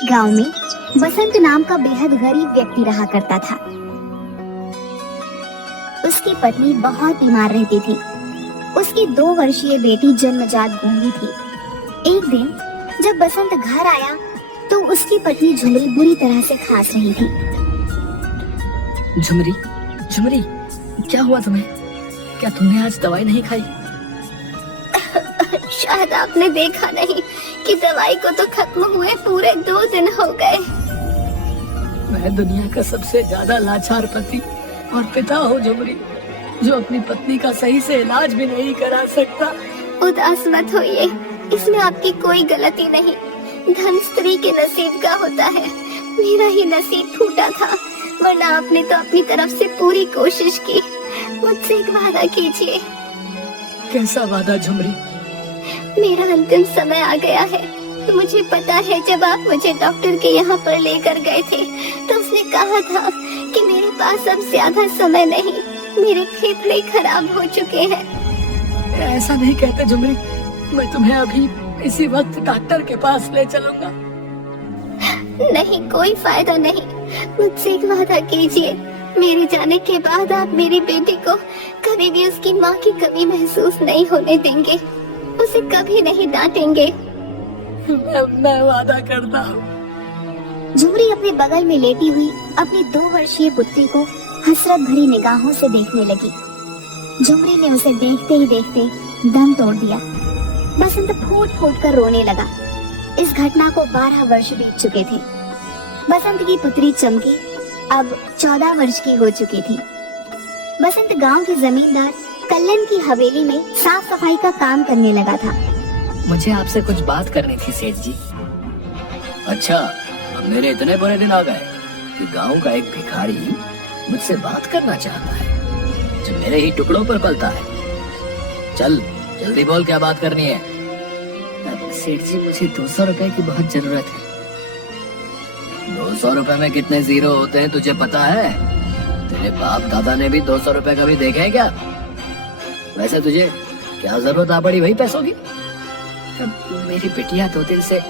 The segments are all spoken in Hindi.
एक गांव में बसंत नाम का बेहद गरीब व्यक्ति रहा करता था। उसकी पत्नी बहुत बीमार रहती थी। उसकी 2 वर्षीय बेटी जन्मजात गूंगी थी। एक दिन जब बसंत घर आया तो उसकी पत्नी झुमरी बुरी तरह से खांस रही थी। झुमरी, झुमरी, क्या हुआ तुम्हें? क्या तुमने आज दवाई नहीं खाई? शायद आपने देखा नहीं कि दवाई को तो खत्म हुए पूरे 2 दिन हो गए। मैं दुनिया का सबसे ज्यादा लाचार पति और पिता हूँ झुमरी, जो अपनी पत्नी का सही से इलाज भी नहीं करा सकता। उदास मत होइए, इसमें आपकी कोई गलती नहीं। धन स्त्री के नसीब का होता है। मेरा ही नसीब फूटा था, वरना आपने तो अपनी तरफ से पूरी कोशिश की। मुझसे एक वादा कीजिए। कैसा वादा झुमरी? मेरा अंतिम समय आ गया है। मुझे पता है जब आप मुझे डॉक्टर के यहाँ पर लेकर गए थे तो उसने कहा था कि मेरे पास अब ज्यादा समय नहीं, मेरे फेफड़े खराब हो चुके हैं। ऐसा नहीं कहते झुमरी, मैं तुम्हें अभी इसी वक्त डॉक्टर के पास ले चलूंगा। नहीं, कोई फायदा नहीं। मुझसे एक वादा कीजिए, मेरे जाने के बाद आप मेरी बेटी को कभी भी उसकी माँ की कमी महसूस नहीं होने देंगे, उसे कभी नहीं डांटेंगे। मैं वादा करता हूँ। झुमरी अपने बगल में लेटी हुई अपनी 2 वर्षीय पुत्री को हसरत भरी निगाहों से देखने लगी। झुमरी ने उसे देखते ही देखते दम तोड़ दिया। बसंत फूट फूट कर रोने लगा। इस घटना को 12 वर्ष बीत चुके थे। बसंत की पुत्री चमकी अब 14 वर्ष की हो चुकी थी। बसंत गांव के जमींदार कल्याण की हवेली में साफ सफाई का काम करने लगा था। मुझे आपसे कुछ बात करनी थी सेठ जी। अच्छा, अब मेरे इतने बुरे दिन आ गए कि गांव का एक भिखारी मुझसे बात करना चाहता है, जो मेरे ही टुकड़ों पर पलता है। चल जल्दी बोल, क्या बात करनी है? सेठ जी, मुझे 200 रुपए की बहुत जरूरत है। 200 रुपए में कितने जीरो होते हैं तुझे पता है? तेरे बाप दादा ने भी 200 रुपए कभी देखे हैं क्या? वैसे तुझे क्या जरूरत आ पड़ी वही पैसों की? मेरी बिटिया 2 दिन से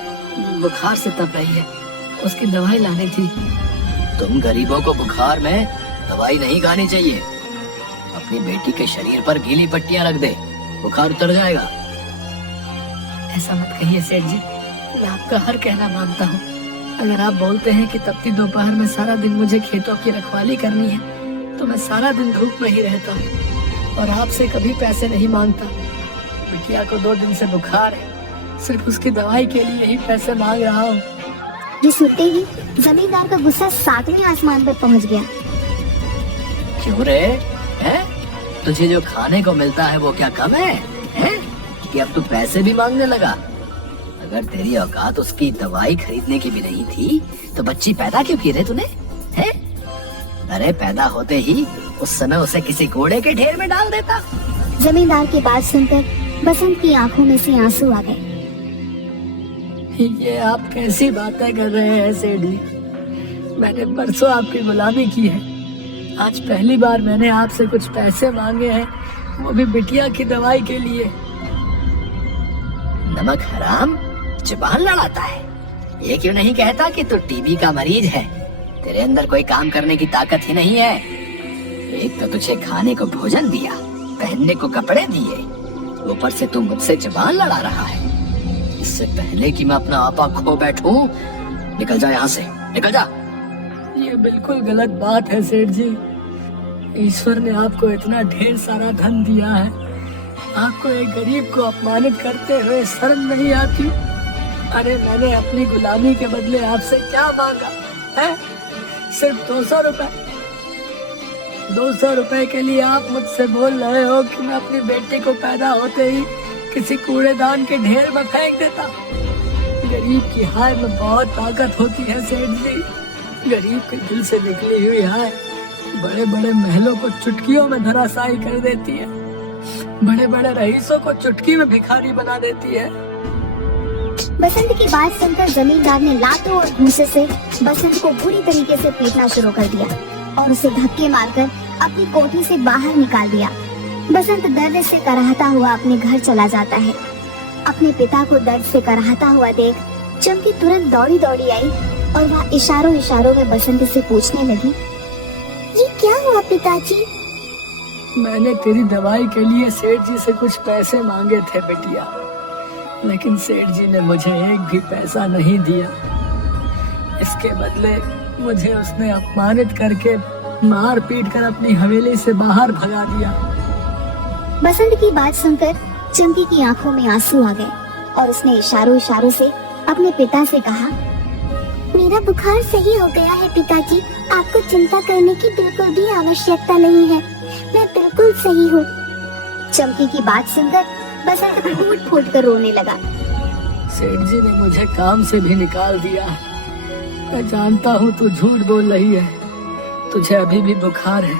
बुखार से तप रही है, उसकी दवाई लानी थी। तुम गरीबों को बुखार में दवाई नहीं खानी चाहिए। अपनी बेटी के शरीर पर गीली पट्टियां रख दे, बुखार उतर जाएगा। ऐसा मत कहिए सेठ जी, मैं आपका हर कहना मानता हूँ। अगर आप बोलते हैं कि तपती दोपहर में सारा दिन मुझे खेतों की रखवाली करनी है तो मैं सारा दिन धूप में ही रहता हूँ और आपसे कभी पैसे नहीं मांगता। बिटिया को 2 दिन से बुखार है, सिर्फ उसकी दवाई के लिए ही पैसे मांग रहा हूँ। ये सुनते ही जमींदार का गुस्सा 7वें आसमान पर पहुंच गया। क्यों रे? हैं? तुझे जो खाने को मिलता है वो क्या कम है? हैं? कि अब तू पैसे भी मांगने लगा? अगर तेरी औकात उसकी दवाई खरीदने की भी नहीं थी तो बच्ची पैदा क्यों की रे तूने? हैं? अरे पैदा होते ही उस समय उसे किसी कूड़े के ढेर में डाल देता। जमींदार की बात सुनकर बसंत की आंखों में से आंसू आ गए। ये आप कैसी बातें कर रहे हैं सेठ जी? मैंने परसों आपकी गुलामी की है, आज पहली बार मैंने आपसे कुछ पैसे मांगे हैं, वो भी बिटिया की दवाई के लिए। नमक हराम, जुबान लड़ाता है। ये क्यों नहीं कहता कि तू टीबी का मरीज है? तेरे अंदर कोई काम करने की ताकत ही नहीं है। एक तो तुझे खाने को भोजन दिया, पहनने को कपड़े दिए, ऊपर से तू मुझसे जुबान लड़ा रहा है। इससे पहले कि मैं अपना आपा खो बैठूं, निकल जा यहाँ से, निकल जा। ये बिल्कुल गलत बात है सेठ जी। ईश्वर ने आपको इतना ढेर सारा धन दिया है, आपको एक गरीब को अपमानित करते हुए शर्म नहीं आती? अरे मैंने अपनी गुलामी के बदले आपसे क्या मांगा है? सिर्फ 200 रुपए। 200 रुपए के लिए आप मुझसे बोल रहे हो कि मैं अपनी बेटी को पैदा होते ही किसी कूड़ेदान के ढेर में फेंक देता? गरीब की हाय में बहुत ताकत होती है सेठ जी। गरीब के दिल से निकली हुई हाय बड़े बड़े महलों को चुटकियों में धराशायी कर देती है, बड़े बड़े रईसों को चुटकी में भिखारी बना देती है। बसंत की बात सुनकर जमींदार ने लातों और घूंसे से बसंत को बुरी तरीके से पीटना शुरू कर दिया और उसे धक्के मारकर अपनी कोठी से बाहर निकाल दिया। बसंत दर्द से कराहता हुआ अपने घर चला जाता है। अपने पिता को दर्द से कराहता हुआ देख चमकी तुरंत दौड़ी दौड़ी आई और वह इशारों इशारों में बसंत से पूछने लगी, ये क्या हुआ पिताजी? मैंने तेरी दवाई के लिए सेठ जी से कुछ पैसे मांगे थे बिटिया, लेकिन सेठ जी ने मुझे एक भी पैसा नहीं दिया। इसके बदले मुझे उसने अपमानित करके मार पीट कर अपनी हवेली से बाहर भगा दिया। बसंत की बात सुनकर चमकी की आंखों में आंसू आ गए और उसने इशारों इशारों से अपने पिता से कहा, मेरा बुखार सही हो गया है पिताजी, आपको चिंता करने की बिल्कुल भी आवश्यकता नहीं है, मैं बिल्कुल सही हूँ। चमकी की बात सुनकर बसंत फूट फूट कर रोने लगा। सेठ जी ने मुझे काम से भी निकाल दिया। मैं जानता हूँ तू झूठ बोल रही है, तुझे अभी भी बुखार है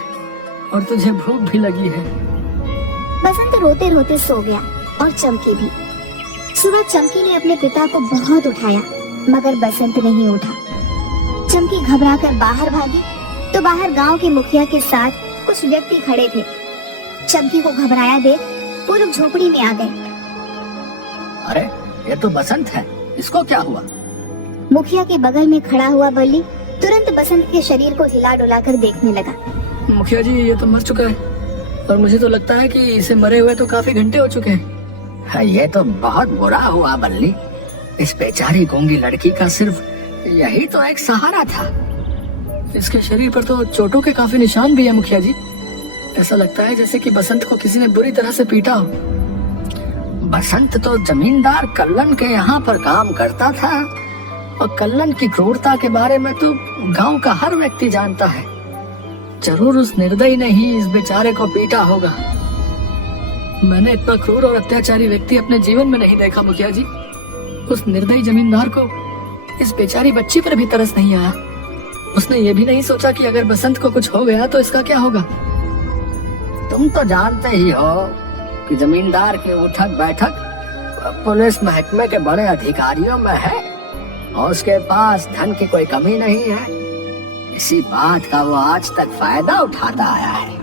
और तुझे भूख भी लगी है। बसंत रोते रोते सो गया और चमकी भी। सुबह चमकी ने अपने पिता को बहुत उठाया मगर बसंत नहीं उठा। चमकी घबराकर बाहर भागी तो बाहर गांव के मुखिया के साथ कुछ व्यक्ति खड़े थे। चमकी को घबराया देख वो लोग झोपड़ी में आ गए। अरे ये तो बसंत है, इसको क्या हुआ? मुखिया के बगल में खड़ा हुआ बल्ली तुरंत बसंत के शरीर को हिला डुला कर देखने लगा। मुखिया जी ये तो मर चुका है और मुझे तो लगता है कि इसे मरे हुए तो काफी घंटे हो चुके हैं। ये तो बहुत बुरा हुआ बल्ली, इस बेचारी गूंगी लड़की का सिर्फ यही तो एक सहारा था। इसके शरीर पर तो चोटों के काफी निशान भी है मुखिया जी, ऐसा लगता है जैसे कि बसंत को किसी ने बुरी तरह से पीटा हो। बसंत तो जमींदार कल्लन के यहाँ पर काम करता था और कल्लन की क्रूरता के बारे में तो गांव का हर व्यक्ति जानता है। जरूर उस निर्दयी ने ही इस बेचारे को पीटा होगा। मैंने इतना क्रूर और अत्याचारी व्यक्ति अपने जीवन में नहीं देखा मुखिया जी। उस निर्दयी जमींदार को इस बेचारी बच्ची पर भी तरस नहीं आया। उसने ये भी नहीं सोचा कि अगर बसंत को कुछ हो गया तो इसका क्या होगा। तुम तो जानते ही हो कि जमींदार की उठक बैठक पुलिस महकमे के बड़े अधिकारियों में है और उसके पास धन की कोई कमी नहीं है। इसी बात का वो आज तक फायदा उठाता आया है।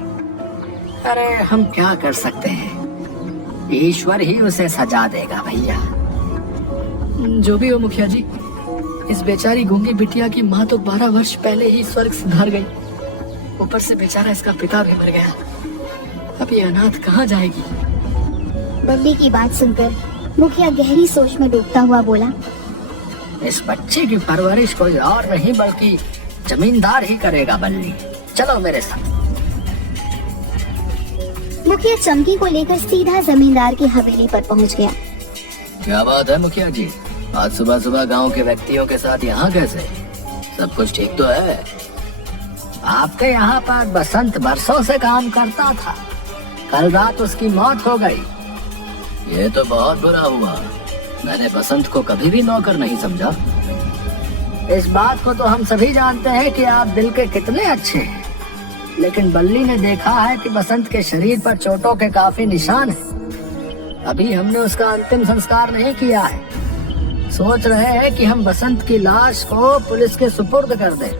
अरे हम क्या कर सकते हैं, ईश्वर ही उसे सजा देगा भैया। जो भी हो मुखिया जी, इस बेचारी गूंगी बिटिया की माँ तो 12 वर्ष पहले ही स्वर्ग सिधार गई, ऊपर से बेचारा इसका पिता भी मर गया। अब ये अनाथ कहाँ जाएगी? बल्ली की बात सुनकर मुखिया गहरी सोच में डूबता हुआ बोला, इस बच्चे की परवरिश कोई और नहीं बल्कि जमींदार ही करेगा बल्ली, चलो मेरे साथ। मुखिया चमकी को लेकर सीधा जमींदार की हवेली पर पहुंच गया। क्या बात है मुखिया जी, आज सुबह सुबह गांव के व्यक्तियों के साथ यहाँ कैसे? सब कुछ ठीक तो है? आपके यहाँ पर बसंत बरसों से काम करता था, कल रात उसकी मौत हो गई। ये तो बहुत बुरा हुआ, मैंने बसंत को कभी भी नौकर नहीं समझा। इस बात को तो हम सभी जानते हैं कि आप दिल के कितने अच्छे हैं, लेकिन बल्ली ने देखा है कि बसंत के शरीर पर चोटों के काफी निशान हैं। अभी हमने उसका अंतिम संस्कार नहीं किया है। सोच रहे हैं कि हम बसंत की लाश को पुलिस के सुपुर्द कर दें।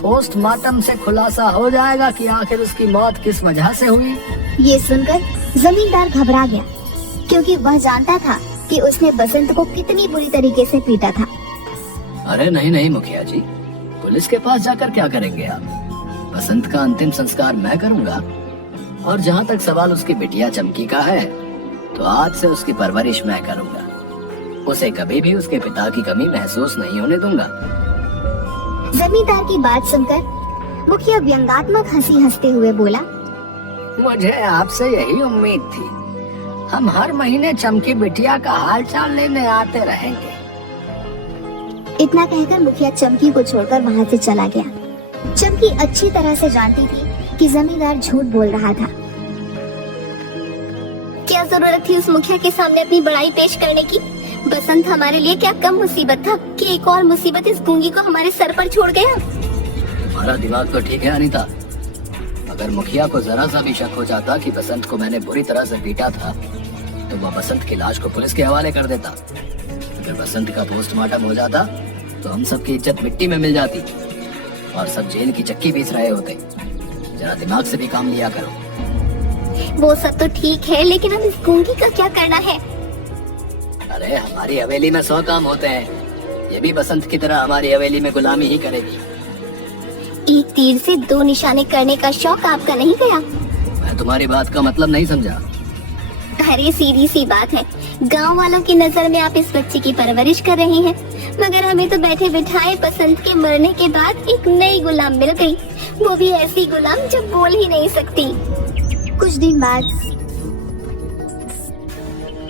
पोस्टमार्टम से खुलासा हो जाएगा कि आखिर उसकी मौत किस वजह से हुई। ये सुनकर जमींदार घबरा गया क्योंकि वह जानता था कि उसने बसंत को कितनी बुरी तरीके से पीटा था। अरे नहीं नहीं मुखिया जी, पुलिस के पास जाकर क्या करेंगे आप? बसंत का अंतिम संस्कार मैं करूंगा और जहाँ तक सवाल उसकी बिटिया चमकी का है तो आज से उसकी परवरिश मैं करूंगा। उसे कभी भी उसके पिता की कमी महसूस नहीं होने दूंगा। जमींदार की बात सुनकर मुखिया व्यंगात्मक हंसी हंसते हुए बोला, मुझे आपसे यही उम्मीद थी। हम हर महीने चमकी बिटिया का हाल चाल लेने आते रहेंगे। इतना कहकर मुखिया चमकी को छोड़कर वहाँ से चला गया। चमकी अच्छी तरह से जानती थी कि जमींदार झूठ बोल रहा था। क्या जरूरत थी उस मुखिया के सामने अपनी बड़ाई पेश करने की? बसंत हमारे लिए क्या कम मुसीबत था कि एक और मुसीबत इस गूंगी को हमारे सर पर छोड़ गया। तुम्हारा दिमाग तो ठीक है अनीता, अगर मुखिया को जरा सा भी शक हो जाता कि बसंत को मैंने बुरी तरह से पीटा था तो वह बसंत की लाश को पुलिस के हवाले कर देता। अगर बसंत का पोस्टमार्टम हो जाता तो हम सबकी इज्जत मिट्टी में मिल जाती और सब जेल की चक्की पीस रहे होते। जरा दिमाग से भी काम लिया करो। वो सब तो ठीक है, लेकिन अब इस गूंगी का क्या करना है? अरे हमारी हवेली में 100 काम होते हैं, ये भी बसंत की तरह हमारी हवेली में गुलामी ही करेगी। एक तीर से दो निशाने करने का शौक आपका नहीं गया? मैं तुम्हारी बात का मतलब नहीं समझा। अरे सीधी सी बात है, गांव वालों की नजर में आप इस बच्चे की परवरिश कर रहे हैं, मगर हमें तो बैठे बिठाए बसंत के मरने के बाद एक नई गुलाम मिल गई, वो भी ऐसी गुलाम जो बोल ही नहीं सकती। कुछ दिन बाद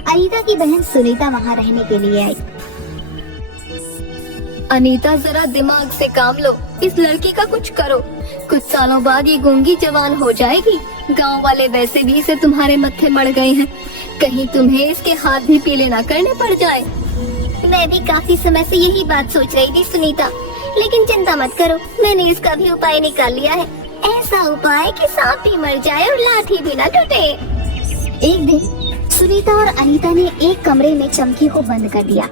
अनीता की बहन सुनीता वहाँ रहने के लिए आई। अनीता जरा दिमाग से काम लो, इस लड़की का कुछ करो। कुछ सालों बाद ये गूंगी जवान हो जाएगी। गांव वाले वैसे भी इसे तुम्हारे मत्थे मर गए हैं, कहीं तुम्हें इसके हाथ भी पीले ना करने पड़ जाए। मैं भी काफी समय से यही बात सोच रही थी सुनीता, लेकिन चिंता मत करो, मैंने इसका भी उपाय निकाल लिया है। ऐसा उपाय कि सांप भी मर जाए और लाठी भी ना टूटे। एक दिन सुनीता और अनीता ने एक कमरे में चमकी को बंद कर दिया।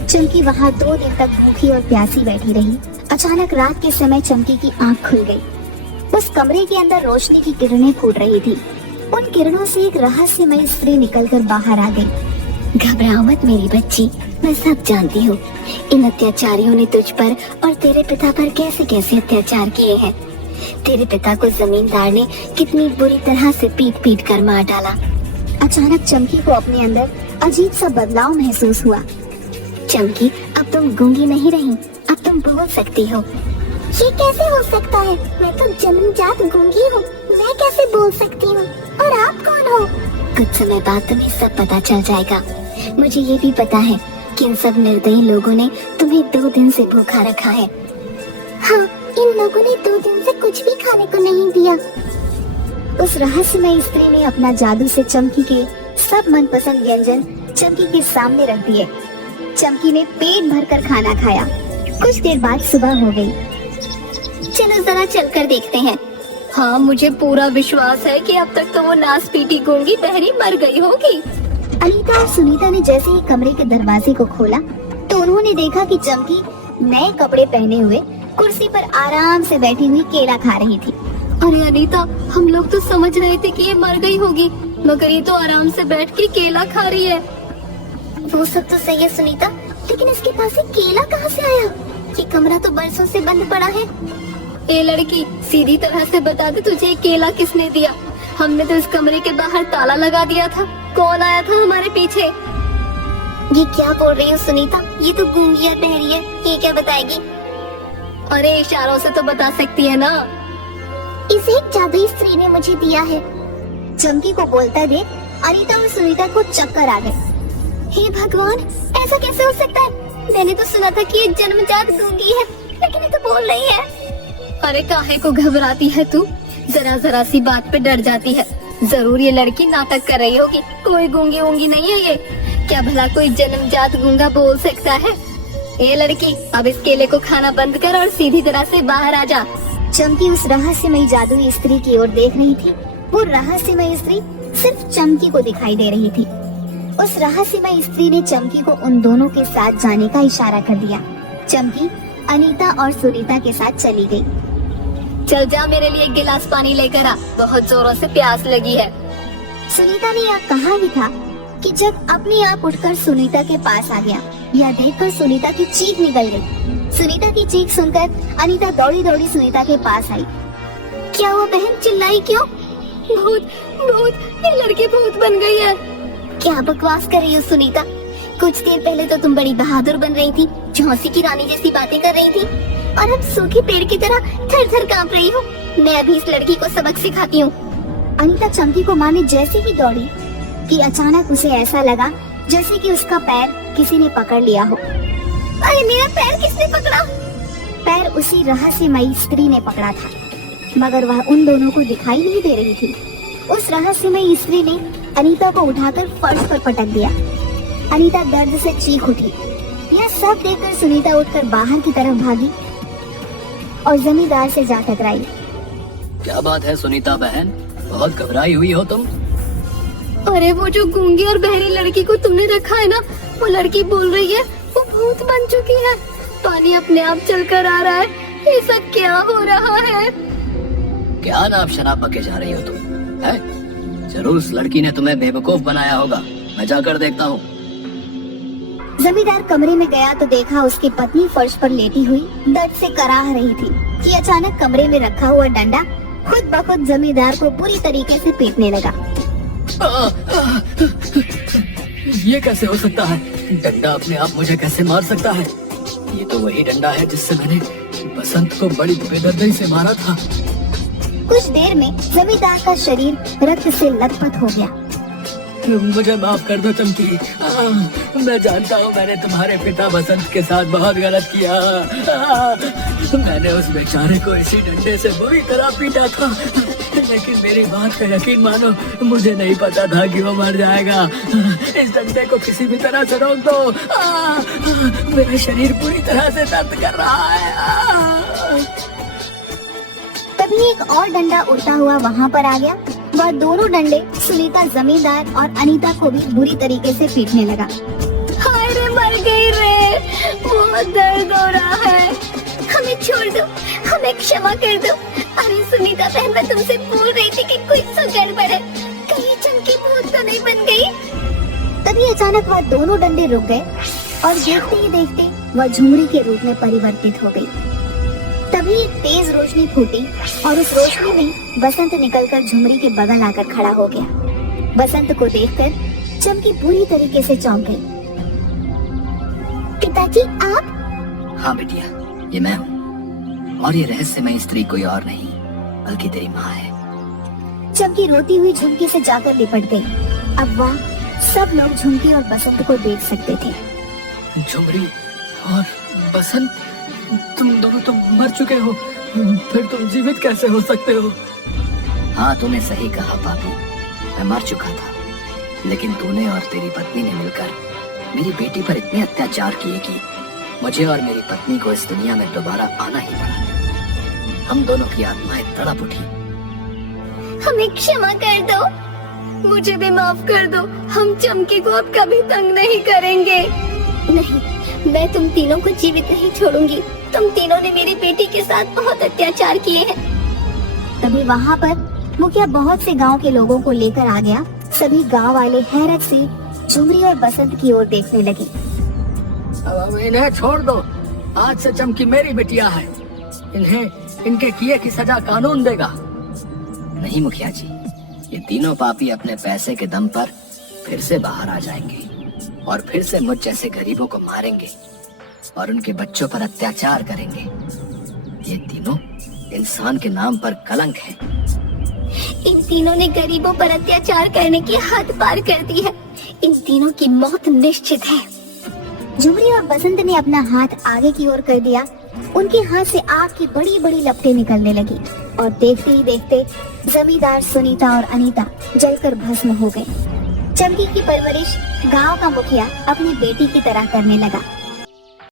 चमकी वहाँ 2 दिन तक भूखी और प्यासी बैठी रही। अचानक रात के समय चमकी की आंख खुल गई। उस कमरे के अंदर रोशनी की किरणें फूट रही थी। उन किरणों से एक रहस्यमय स्त्री निकलकर बाहर आ गई। घबराओ मत मेरी बच्ची, मैं सब जानती हूँ। इन अत्याचारियों ने तुझ पर और तेरे पिता पर कैसे कैसे अत्याचार किए हैं। तेरे पिता को जमींदार ने कितनी बुरी तरह से पीट पीट कर मार डाला। अचानक चमकी को अपने अंदर अजीब सा बदलाव महसूस हुआ। चमकी, अब तुम गूंगी नहीं रही, अब तुम बोल सकती हो। ये कैसे हो सकता है? मैं तो जन्मजात गूंगी हूँ, मैं कैसे बोल सकती हूँ? और आप कौन हो? कुछ समय बाद तुम्हें सब पता चल जाएगा। मुझे ये भी पता है कि इन सब निर्दयी लोगों ने तुम्हें 2 दिन से भूखा रखा है। हाँ, इन लोगों ने 2 दिन से कुछ भी खाने को नहीं दिया। उस रहस्यमय स्त्री ने अपना जादू से चमकी के सब मनपसंद व्यंजन चमकी के सामने रख दिए। चमकी ने पेट भरकर खाना खाया। कुछ देर बाद सुबह हो गई। चलो जरा चलकर देखते हैं। हाँ, मुझे पूरा विश्वास है कि अब तक तो वो नास पीटी गूंगी बहरी मर गई होगी। अनीता और सुनीता ने जैसे ही कमरे के दरवाजे को खोला तो उन्होंने देखा कि चमकी नए कपड़े पहने हुए कुर्सी पर आराम से बैठी हुई केला खा रही थी। अरे अनीता, हम लोग तो समझ रहे थे कि ये मर गई होगी, मगर ये तो आराम से बैठ के केला खा रही है। वो सब तो सही है सुनीता, लेकिन इसके पास ये केला कहाँ से आया? ये कमरा तो बरसों से बंद पड़ा है। ए लड़की, सीधी तरह से बता दे, तुझे केला किसने दिया? हमने तो इस कमरे के बाहर ताला लगा दिया था। कौन आया था हमारे पीछे? ये क्या बोल रही हो सुनीता? ये तो गूंगी और बहरी है, ये क्या बताएगी? अरे इशारों से तो बता सकती है ना। इसे एक जादुई स्त्री ने मुझे दिया है। चमकी को बोलता देख अनीता और सुनीता को चक्कर आ गए। हे भगवान, ऐसा कैसे हो सकता है? मैंने तो सुना था कि ये जन्मजात गूंगी है, लेकिन ये तो बोल रही है। अरे काहे को घबराती है तू? जरा जरा सी बात पे डर जाती है। जरूर ये लड़की नाटक कर रही होगी, कोई गूंगी वूंगी नहीं है ये। क्या भला कोई जन्मजात गूंगा बोल सकता है? ए लड़की, अब इस केले को खाना बंद कर और सीधी तरह से बाहर आ जा। चमकी उस रहस्यमयी जादुई स्त्री की ओर देख रही थी। वो रहस्यमयी स्त्री सिर्फ चमकी को दिखाई दे रही थी। उस रहस्यमयी स्त्री ने चमकी को उन दोनों के साथ जाने का इशारा कर दिया। चमकी अनीता और सुनीता के साथ चली गई। चल जा, मेरे लिए 1 गिलास पानी लेकर आ, बहुत जोरों से प्यास लगी है। सुनीता ने यह कहा ही था कि जब अपने आप उठकर सुनीता के पास आ गया। यह देखकर सुनीता की चीख निकल गई। सुनीता की चीख सुनकर अनीता दौड़ी दौड़ी सुनीता के पास आई। क्या हुआ बहन, चिल्लाई क्यों? भूत भूत, ये लड़की भूत बन गई है। क्या बकवास कर रही हो सुनीता? कुछ देर पहले तो तुम बड़ी बहादुर बन रही थी, झांसी की रानी जैसी बातें कर रही थी, और अब सूखे पेड़ की तरह थर थर कांप रही हो। मैं अभी इस लड़की को सबक सिखाती हूँ। अनीता चमकी को मारने जैसे ही दौड़ी कि अचानक उसे ऐसा लगा जैसे कि उसका पैर किसी ने पकड़ लिया हो। अरे मेरा पैर किसने पकड़ा? पैर उसी रहस्यमयी स्त्री ने पकड़ा था, मगर वह उन दोनों को दिखाई नहीं दे रही थी। उस रहस्यमयी स्त्री ने अनीता को उठाकर फर्श पर पटक दिया। अनीता दर्द से चीख उठी। यह सब देखकर सुनीता उठकर बाहर की तरफ भागी और जमींदार से जा टकराई। क्या बात है सुनीता बहन, बहुत घबराई हुई हो तुम? अरे वो जो गूंगी और बहरी लड़की को तुमने रखा है ना, वो लड़की बोल रही है वो भूत बन चुकी है। पानी अपने आप चलकर आ रहा है। ये सब क्या हो रहा है? क्या नाप शराब पके जा रही हो तुम? है? जरूर उस लड़की ने तुम्हें बेवकूफ बनाया होगा। मैं जाकर देखता हूँ। जमींदार कमरे में गया तो देखा उसकी पत्नी फर्श पर लेटी हुई दर्द से कराह रही थी कि अचानक कमरे में रखा हुआ डंडा खुद ब खुद जमींदार को पूरी तरीके से पीटने लगा। ये कैसे हो सकता है? डंडा अपने आप मुझे कैसे मार सकता है? ये तो वही डंडा है जिससे मैंने बसंत को बड़ी बेदर्दी से मारा था। कुछ देर में जमींदार का शरीर रक्त से लथपथ हो गया। मुझे माफ कर दो चमकी। मैं जानता हूँ मैंने तुम्हारे पिता बसंत के साथ बहुत गलत किया। मैंने उस बेचारे को इसी डंडे से बुरी तरह पीटा था, लेकिन मेरी बात का यकीन मानो, मुझे नहीं पता था कि वो मर जाएगा। इस डंडे को किसी भी तरह से रोक दो। मेरा शरीर पूरी तरह से दर्द कर रहा है। तभी एक और डंडा उड़ता हुआ वहाँ पर आ गया। वह दोनों डंडे सुनीता, जमींदार और अनीता को भी बुरी तरीके से पीटने लगा। हाय रे, मर गई रे, बहुत दर्द हो रहा है, हमें छोड़ दो, हमें क्षमा कर दो। अरे सुनीता बहन, मैं तुमसे बोल रही थी कि कुछ तो गड़बड़ है, कहीं चमकी भूत तो नहीं बन गई। तभी अचानक वह दोनों डंडे रुक गए और देखते ही देखते वह झुमरी के रूप में परिवर्तित हो गई। तभी एक तेज रोशनी फूटी और उस रोशनी में बसंत निकलकर झुमरी के बगल आकर खड़ा हो गया। बसंत को देखकर चमकी बुरी तरीके से चौंक गई। पिताजी, आप? हाँ बेटिया, ये मैं हूँ, और ये रहस्यमय स्त्री कोई और नहीं बल्कि तेरी माँ है। चमकी रोती हुई झुमकी से जाकर लिपट गई। अब वह सब लोग झुमकी और बसंत को देख सकते थे। झुमरी और बसंत, तुम दोनों तो मर चुके हो, फिर तुम जीवित कैसे हो सकते हो? हाँ, तूने सही कहा पापी, मैं मर चुका था, लेकिन तूने और तेरी पत्नी ने मिलकर मेरी बेटी पर इतने अत्याचार किए कि मुझे और मेरी पत्नी को इस दुनिया में दोबारा आना ही पड़ा। हम दोनों की आत्माएं तड़प उठी। हमें क्षमा कर दो, मुझे भी माफ कर दो, हम चमकी को अब कभी तंग नहीं करेंगे। नहीं, मैं तुम तीनों को जीवित नहीं छोड़ूंगी, तुम तीनों ने मेरी बेटी के साथ बहुत अत्याचार किए हैं। तभी वहाँ पर मुखिया बहुत से गांव के लोगों को लेकर आ गया। सभी गांव वाले हैरत से झुमरी और बसंत की ओर देखने लगे। अब इन्हें छोड़ दो, आज से चमकी मेरी बिटिया है, इन्हें इनके किए की सजा कानून देगा। नहीं मुखिया जी, ये तीनों पापी अपने पैसे के दम पर फिर से बाहर आ जाएंगे और फिर से मुझ जैसे गरीबों को मारेंगे और उनके बच्चों पर अत्याचार करेंगे। ये तीनों इंसान के नाम पर कलंक हैं। इन तीनों ने गरीबों पर अत्याचार करने की हद पार कर दी है, इन तीनों की मौत निश्चित है। झुमरी और बसंत ने अपना हाथ आगे की ओर कर दिया। उनके हाथ से आग की बड़ी बड़ी लपटें निकलने लगी और देखते ही देखते जमींदार, सुनीता और अनीता जलकर भस्म हो गए। चमकी की परवरिश गांव का मुखिया अपनी बेटी की तरह करने लगा।